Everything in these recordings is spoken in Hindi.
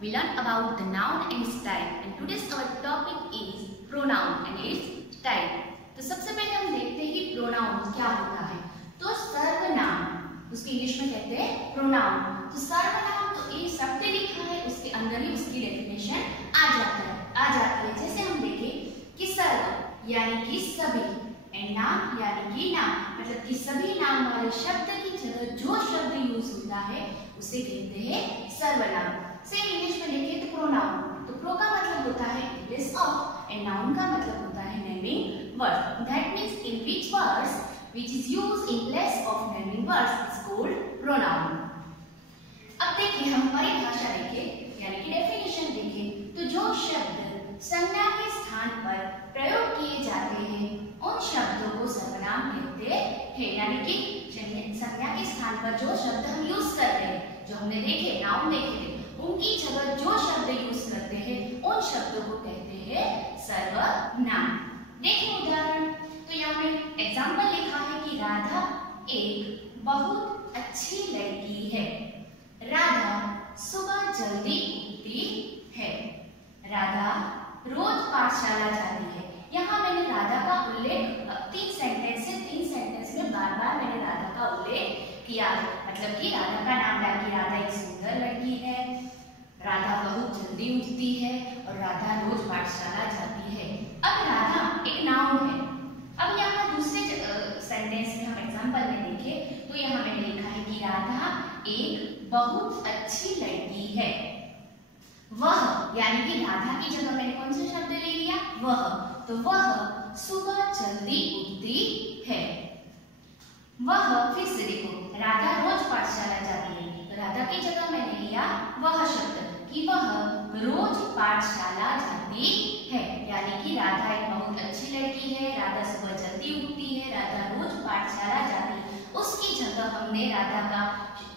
we learn about the noun and style, and today's our topic is pronoun and its style. तो सबसे पहले हम देखते हैं कि प्रोनाउन क्या होता है। तो सर्वनाम उसके इंग्लिश में कहते हैं प्रोनाउन। तो सर्वनाम तो ये शब्द लिखा है, उसके अंदर ही उसकी डेफिनेशन आ जाती है। जैसे हम देखें कि सर्व यानी कि सभी, एंड नाम यानी कि नाम, मतलब कि सभी नाम वाले शब्द की जगह जो शब्द यूज होता है उसे कहते हैं सर्वनाम। सेम इंग्लिश में देखें तो प्रोनाउन, तो प्रो का मतलब होता है in place of, and noun का मतलब होता है naming word. That means in which words which is used in place of naming words is called pronoun। अब देखिए हम परिभाषा देखें यानी कि डेफिनेशन देखें, तो जो शब्द संज्ञा के स्थान पर प्रयोग किए जाते हैं उन शब्दों को सर्वनाम कहते हैं। यानी कि संज्ञा के स्थान पर जो शब्द हम यूज करते हैं, जो हमने देखे नाउन देखे थे, उनकी जगह जो शब्द यूज करते हैं उन शब्दों को कहते हैं सर्वनाम। देखिए उदाहरण, तो यहाँ पे एग्जाम्पल लिखा है कि राधा एक बहुत अच्छी लड़की है। राधा सुबह जल्दी उठती है। राधा रोज पाठशाला जाती है। यहाँ मैंने राधा का उल्लेख 3 सेंटेंस में बार मैंने राधा का उल्लेख किया, मतलब कि राधा का नाम डाल के राधा एक सुंदर लड़की है, राधा बहुत जल्दी उठती है और राधा रोज पाठशाला जाती है। अब राधा एक नाउन है। अब यहाँ दूसरे सेंटेंस में हम एग्जांपल में देखें तो यहाँ मैंने लिखा है कि राधा एक बहुत अच्छी लड़की है। वह यानी कि राधा की जगह मैंने कौन सा शब्द ले लिया, वह, तो वह सुबह जल्दी उठती है। वह, फिर से देखो, राधा रोज पाठशाला जाती है, तो राधा की जगह मैंने लिया वह शब्द कि वह रोज पाठशाला जाती है। यानी कि राधा एक बहुत अच्छी लड़की है, राधा सुबह जल्दी उठती है, राधा रोज पाठशाला जाती है। उसकी जगह हमने राधा का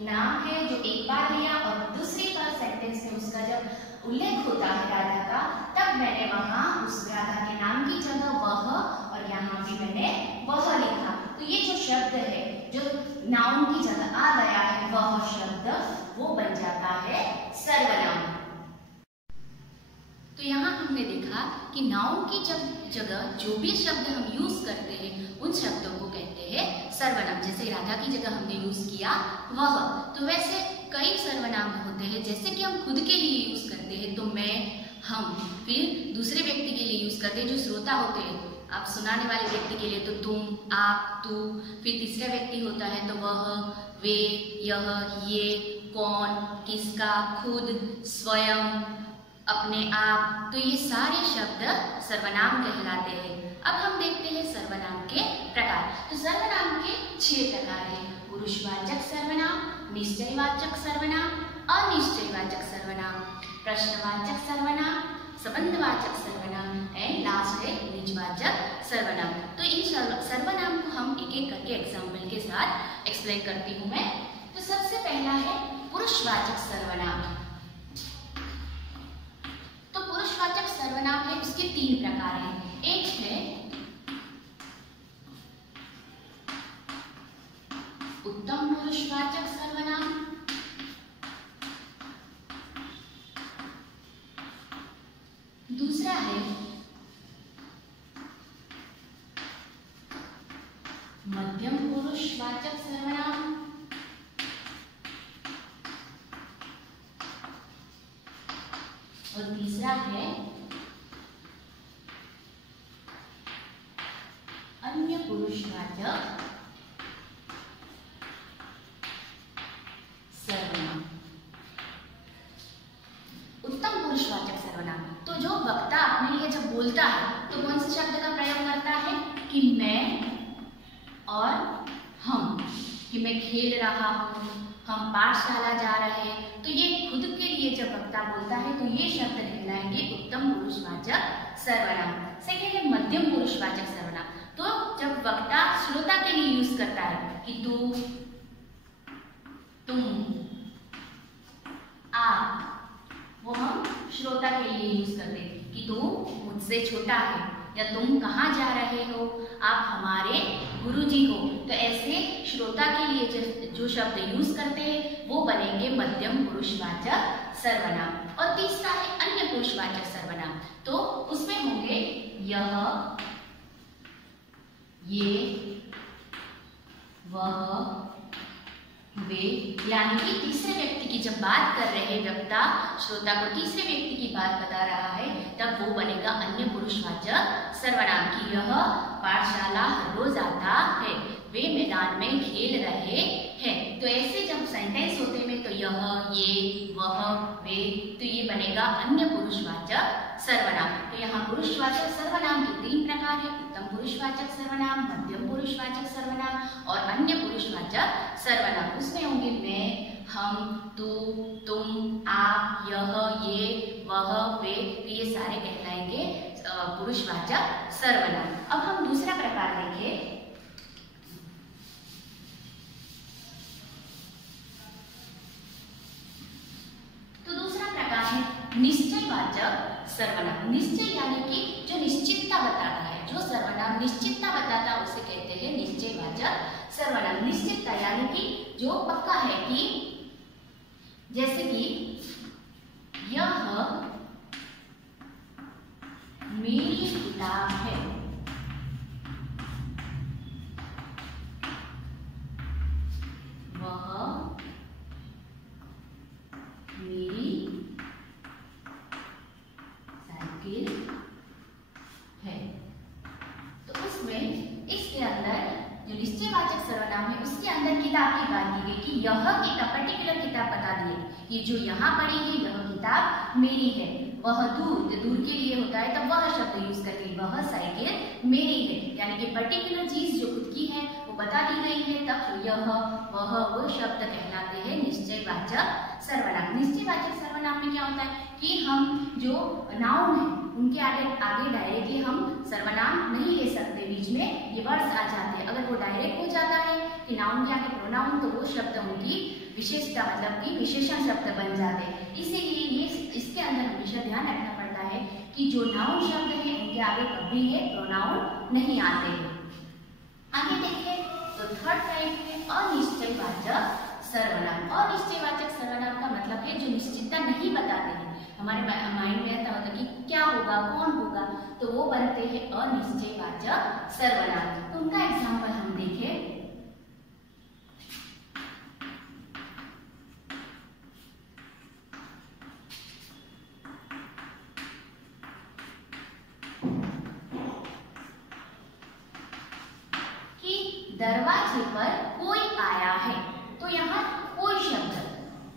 नाम है जो एक बार लिया और दूसरी बार सेंटेंस में उसका जब उल्लेख होता है राधा का, तब मैंने वहां उस राधा के नाम की जगह वह और यहाँ भी मैंने वह लिखा। तो ये जो शब्द है जो नाउन की जगह आ गया है, वह शब्द वो बन जाता है सर्वनाम। तो यहाँ हमने देखा कि नाउन की जगह जो भी शब्द हम यूज करते हैं उन शब्दों को कहते हैं सर्वनाम। जैसे राधा की जगह हमने यूज किया वह, तो वैसे कई सर्वनाम होते हैं। जैसे कि हम खुद के लिए यूज करते हैं तो मैं, हम, फिर दूसरे व्यक्ति के लिए यूज करते हैं जो श्रोता होते हैं, आप सुनाने वाले व्यक्ति के लिए तो तुम, आप, तू, फिर तीसरा व्यक्ति होता है तो वह, वे, यह, ये, कौन, किसका, खुद, स्वयं, अपने आप, तो ये सारे शब्द सर्वनाम कहलाते हैं। अब हम देखते हैं सर्वनाम के प्रकार। तो सर्वनाम के 6 प्रकार हैं: पुरुषवाचक सर्वनाम, निश्चयवाचक सर्वनाम, अनिश्चयवाचक सर्वनाम, प्रश्नवाचक सर्वनाम, संबंधवाचक सर्वनाम, एंड लास्ट है निजवाचक सर्वनाम। तो इन सर्वनाम को हम एक एक करके एग्जाम्पल के साथ एक्सप्लेन करती हूँ मैं। तो सबसे पहला है पुरुषवाचक सर्वनाम। तो पुरुषवाचक सर्वनाम है, उसके 3 प्रकार हैं। एक है उत्तम पुरुषवाचक सर्वनाम, दूसरा है मध्यम पुरुषवाचक सर्वनाम, और तीसरा है अन्य पुरुषवाचक सर्वनाम। उत्तम पुरुषवाचक सर्वनाम, तो जो वक्ता अपने लिए जब बोलता है तो कौन से शब्द का प्रयोग करता है कि मैं और हम, कि मैं खेल रहा हूँ, हम पाठशाला जा रहे हैं। तो ये खुद के लिए जब वक्ता बोलता है तो ये शब्द कहलाएंगे उत्तम पुरुषवाचक सर्वनाम। सेकेंड है मध्यम पुरुषवाचक सर्वनाम, तो जब वक्ता श्रोता के लिए यूज करता है कि तू, तुम, आप, वो हम श्रोता के लिए यूज करते हैं कि तू मुझसे छोटा है, या तुम कहाँ जा रहे हो, आप हमारे गुरुजी हो। तो ऐसे श्रोता के लिए जो शब्द यूज करते हैं वो बनेंगे मध्यम पुरुषवाचक सर्वनाम। और तीसरा है अन्य पुरुषवाचक सर्वनाम, तो उसमें होंगे यह, ये, वह, वे, यानी कि तीसरे व्यक्ति की जब बात कर रहे वक्ता श्रोता को तीसरे व्यक्ति की बात बता रहा है तब वो बनेगा अन्य पुरुषवाचक सर्वनाम की यह पाठशाला हर रोज आता है, वे मैदान में खेल रहे हैं। तो ऐसे जब सेंटेंस होते हैं तो यह, ये, वह, वे, तो ये बनेगा अन्य पुरुषवाचक सर्वनाम। तो यहाँ पुरुषवाचक सर्वनाम के 3 प्रकार है, उत्तम पुरुषवाचक सर्वनाम, मध्यम पुरुषवाचक सर्वनाम और अन्य पुरुषवाचक सर्वनाम। उसमें होंगे मैं, हम, तू, तुम, आप, यह, ये, वह, वे, तो ये सारे कहलाएंगे पुरुषवाचक सर्वनाम। अब हम दूसरा प्रकार देखें। तो दूसरा प्रकार है निश्चयवाचक सर्वनाम। निश्चय यानी कि जो निश्चितता बताता है, जो सर्वनाम निश्चितता बताता है उसे कहते हैं निश्चयवाचक सर्वनाम। निश्चितता यानी कि जो पक्का है कि जैसे कि यह मेरी किताब है, वह मेरी साइकिल है। तो उसमें इसके अंदर जो निश्चयवाचक सर्वनाम है उसके अंदर किताब की बात की गई कि यह किताब, पर्टिकुलर किताब बता दिए, ये जो यहाँ पड़ी है यह किताब मेरी है। वह दूर, जो दूर के लिए होता है तब वह शब्द यूज करके वह साइकिल मेरी है, यानी कि पर्टिकुलर चीज जो खुद की है वो बता दी गई है, तब यह, वह, वो शब्द कहलाते हैं निश्चयवाचक सर्वनाम। निश्चयवाचक सर्वनाम में क्या होता है कि हम जो नाउन है उनके आगे डायरेक्टली हम सर्वनाम नहीं ले सकते, बीच में ये वर्ड्स आ जाते हैं। अगर वो डायरेक्ट हो जाता है कि नाउन के आगे प्रोनाउन, तो वो शब्द उनकी विशेषता मतलब कि विशेषण शब्द बन जाते हैं। इसीलिए ये इसके अंदर हमेशा ध्यान रखना पड़ता है कि जो नाउन शब्द है उनके आगे कभी ये प्रोनाउन नहीं आते हैं। आगे देखिए तो थर्ड टाइप है अनिश्चयवाचक सर्वनाम। अनिश्चयवाचक सर्वनाम का मतलब है जो निश्चितता नहीं बताते हैं, हमारे माइंड में ऐसा होता है कि क्या होगा, कौन होगा, तो वो बनते हैं अनिश्चयवाचक सर्वनाम। तो उनका एग्जाम्पल हम देखें। दरवाजे पर कोई आया है, तो यहाँ कोई शब्द,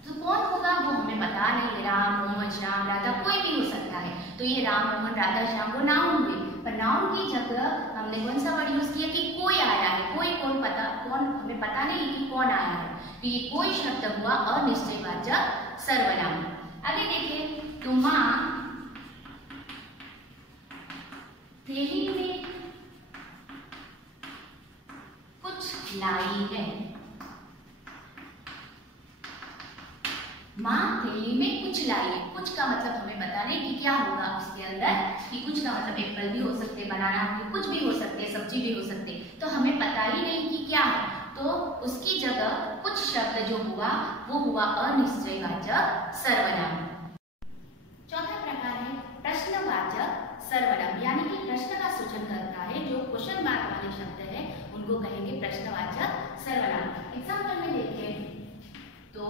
तो कौन होगा वो हमें पता नहीं, राम, मोहन, श्याम, राधा, कोई भी हो सकता है। तो ये राम, मोहन, राधा, श्याम वो नाउन हुए, पर नाउन की जगह हमने कौन सा वर्ड यूज किया कि कोई आया है। कोई कौन हमें पता नहीं कि कौन आया है, तो ये कोई शब्द हुआ अनिश्चयवाचक सर्वनाम। आगे देखिए तो माँ थैली में कुछ लाई है, माँ थैली में कुछ लाई है। कुछ का मतलब हमें पता नहीं कि क्या होगा उसके अंदर, कि कुछ का मतलब एप्पल भी हो सकते, बनाना भी, कुछ भी हो सकते, सब्जी भी हो सकते, तो हमें पता ही नहीं कि क्या है, तो उसकी जगह कुछ शब्द जो हुआ वो हुआ अनिश्चयवाचक सर्वनाम। चौथा प्रकार है प्रश्नवाचक सर्वनाम, यानी कि प्रश्न का सूचन करता है, जो क्वेश्चन मार्क वाले शब्द है उनको कहेंगे प्रश्नवाचक सर्वनाम। एग्जाम्पल में देखें तो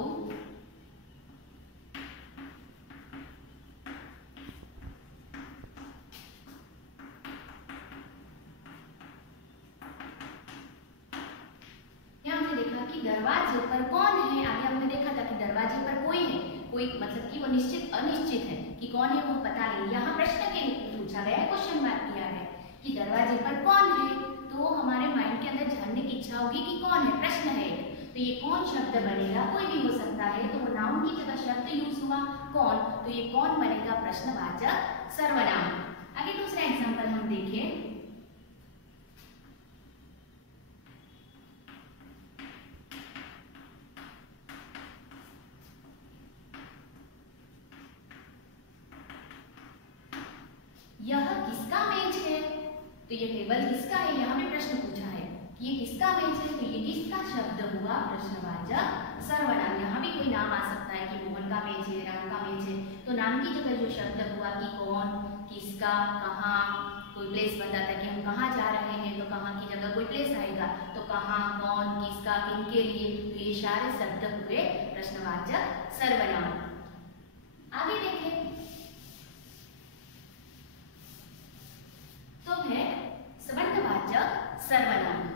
दरवाजे पर कौन है। आगे हमने देखा था कि दरवाजे पर कोई है, कोई मतलब कि वो निश्चित अनिश्चित है कि कौन है वो पता नहीं। यहाँ प्रश्न के लिए पूछा गया, क्वेश्चन मार्क किया गया कि दरवाजे पर कौन है, तो हमारे माइंड के अंदर जानने की इच्छा होगी कि कौन है, प्रश्न है, तो ये कौन शब्द बनेगा, कोई भी हो सकता है, तो वो नाउन की जगह शब्द यूज हुआ कौन, तो ये कौन बनेगा प्रश्नवाचक सर्वनाम। आगे दूसरा एग्जाम्पल हम देखें। यह किसका मेज है, तो ये टेबल किसका है, यहाँ पे प्रश्न पूछा है कि ये किसका मेज है, तो ये किस इसका शब्द हुआ प्रश्नवाचक सर्वनाम। यहाँ भी कोई नाम आ सकता है कि मोहन का पेज है, राम का पेज है, तो नाम की जगह जो शब्द हुआ कि कौन, किसका, कहाँ, कोई प्लेस बताता है कि हम कहाँ जा रहे हैं, तो कहाँ की जगह कोई प्लेस आएगा, तो कहाँ, कौन, किसका, किनके लिए, तो ये सारे शब्द हुए प्रश्नवाचक सर्वनाम। आगे देखें तो है संबंधवाचक सर्वनाम।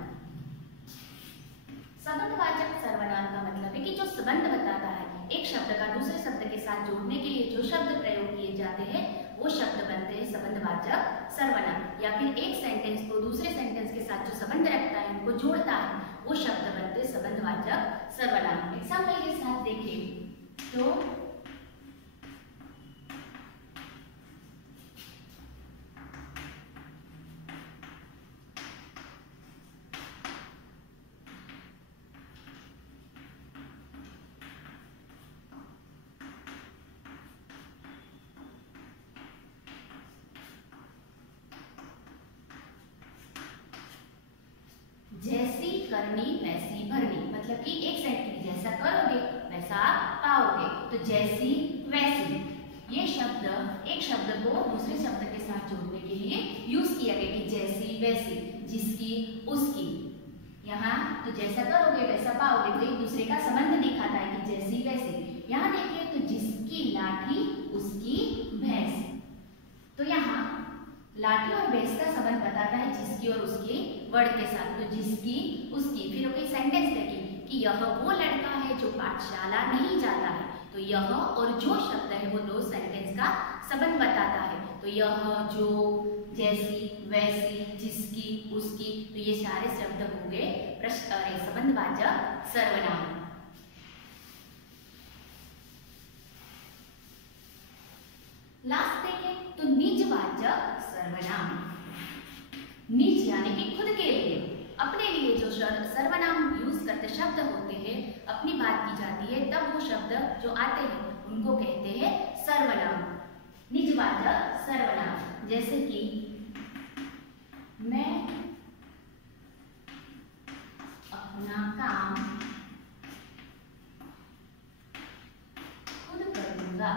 संबंधवाचक सर्वनाम का मतलब है कि जो संबंध बताता है, एक शब्द का दूसरे शब्द के साथ जोड़ने के लिए जो शब्द प्रयोग किए जाते हैं वो शब्द बनते हैं संबंधवाचक सर्वनाम। या फिर एक सेंटेंस को दूसरे सेंटेंस के साथ जो संबंध रखता है, उनको जोड़ता है, वो शब्द बनते हैं संबंधवाचक सर्वनाम। एग्जाम्पल के साथ देखिए तो जैसी करनी वैसी भरनी, मतलब कि एक सेंटेंस जैसा करोगे वैसा आप पाओगे। तो जैसी वैसी, ये शब्द एक शब्द को दूसरे शब्द के साथ जोड़ने के लिए यूज किया गया कि जैसी वैसी, जिसकी उसकी। यहाँ तो जैसा करोगे वैसा पाओगे, तो एक दूसरे का संबंध दिखाता है कि जैसी वैसी। यहाँ देखिए तो जिसकी लाठी उसकी भैंस, तो यहाँ लाठी और भैंस का संबंध बताता है जिसकी और उसके वर्ड के साथ। तो जिसकी उसकी, फिर कोई सेंटेंस देखिए कि यह वो लड़का है जो पाठशाला नहीं जाता है, तो यह और जो शब्द है वो दो सेंटेंस का संबंध बताता है। तो यह, जो, जैसी, वैसी, जिसकी, उसकी, तो ये सारे शब्द हो गए संबंधवाचक सर्वनाम। लास्ट देखें तो निजवाचक सर्वनाम। निज यानी कि खुद के लिए, अपने लिए जो सर्वनाम यूज करते शब्द होते हैं, अपनी बात की जाती है तब वो शब्द जो आते हैं उनको कहते हैं सर्वनाम, निजवाचक सर्वनाम। जैसे कि मैं अपना काम खुद करूंगा,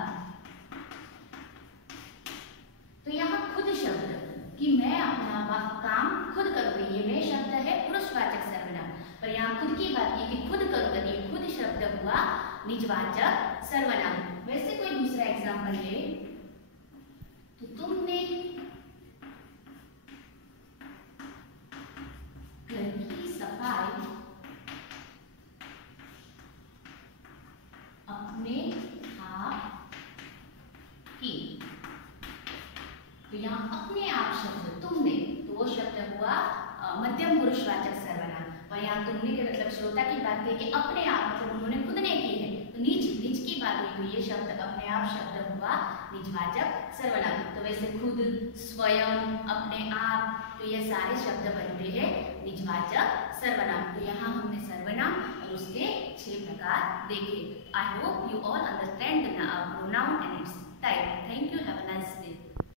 तो यहाँ खुद शब्द कि मैं अपना काम खुद करूंगी, ये मैं शब्द है पुरुषवाचक सर्वनाम। पर यहाँ खुद की बात की कि खुद करूंगा, ये खुद शब्द हुआ निजवाचक सर्वनाम। वैसे कोई दूसरा एग्जाम्पल ले तो तुमने घर की सफाई अपने आप की, तो यहाँ अपने आप शब्द तुमने, तो वो शब्द हुआ मध्यम पुरुषवाचक सर्वनाम। और यहाँ तुमने के मतलब श्रोता की बात है कि अपने आप, मतलब उन्होंने खुद ने की है, तो निज निज की बात हुई, तो ये शब्द अपने आप शब्द हुआ निजवाचक सर्वनाम। तो वैसे खुद, स्वयं, अपने आप, तो ये सारे शब्द बनते हैं निजवाचक सर्वनाम। तो यहाँ हमने सर्वनाम और उसके 6 प्रकार देखे। I hope you all understand the pronoun and its type. Thank you. Have a nice day.